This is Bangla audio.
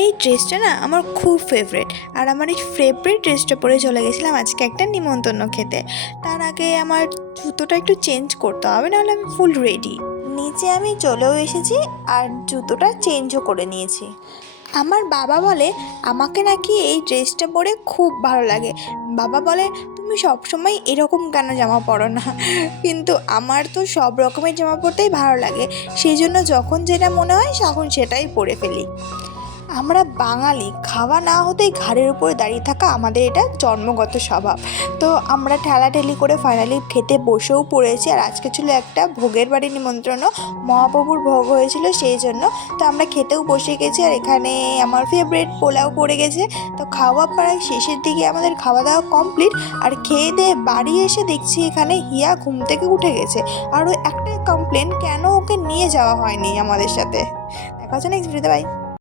এই ড্রেসটা না আমার খুব ফেভারিট। আর আমার এই ফেভারিট ড্রেসটা পরে চলে গেছিলাম আজকে একটা নিমন্ত্রণ খেতে। তার আগে আমার জুতোটা একটু চেঞ্জ করতে হবে, নাহলে আমি ফুল রেডি। নিচে আমি চলেও এসেছি আর জুতোটা চেঞ্জও করে নিয়েছি। আমার বাবা বলে আমাকে নাকি এই ড্রেসটা পরে খুব ভালো লাগে। বাবা বলে তুমি সবসময় এরকম কেন জামা পরো না? কিন্তু আমার তো সব রকমের জামা পরতেই ভালো লাগে, সেই জন্য যখন যেটা মনে হয় তখন সেটাই পরে ফেলি। আমরা বাঙালি, খাওয়া না হতেই ঘাড়ের উপরে দাঁড়িয়ে থাকা আমাদের এটা জন্মগত স্বভাব। তো আমরা ঠেলাঠেলি করে ফাইনালি খেতে বসেও পড়েছি। আর আজকে ছিল একটা ভোগের বাড়ি নিমন্ত্রণ, মহাপ্রভুর ভোগ হয়েছিল সেই জন্য। তো আমরা খেতেও বসে গেছি। আর এখানে আমার ফেভারিট পোলাও পড়ে গেছে। তো খাওয়া প্রায় শেষের দিকে আমাদের খাওয়া দাওয়া কমপ্লিট। আর খেয়ে দিয়ে বাড়ি এসে দেখছি এখানে হিয়া ঘুম থেকে উঠে গেছে। আর ওই একটাই কমপ্লেন, কেন ওকে নিয়ে যাওয়া হয়নি আমাদের সাথে। দেখা হচ্ছে নেক্সট ভিডিওতে, বাই।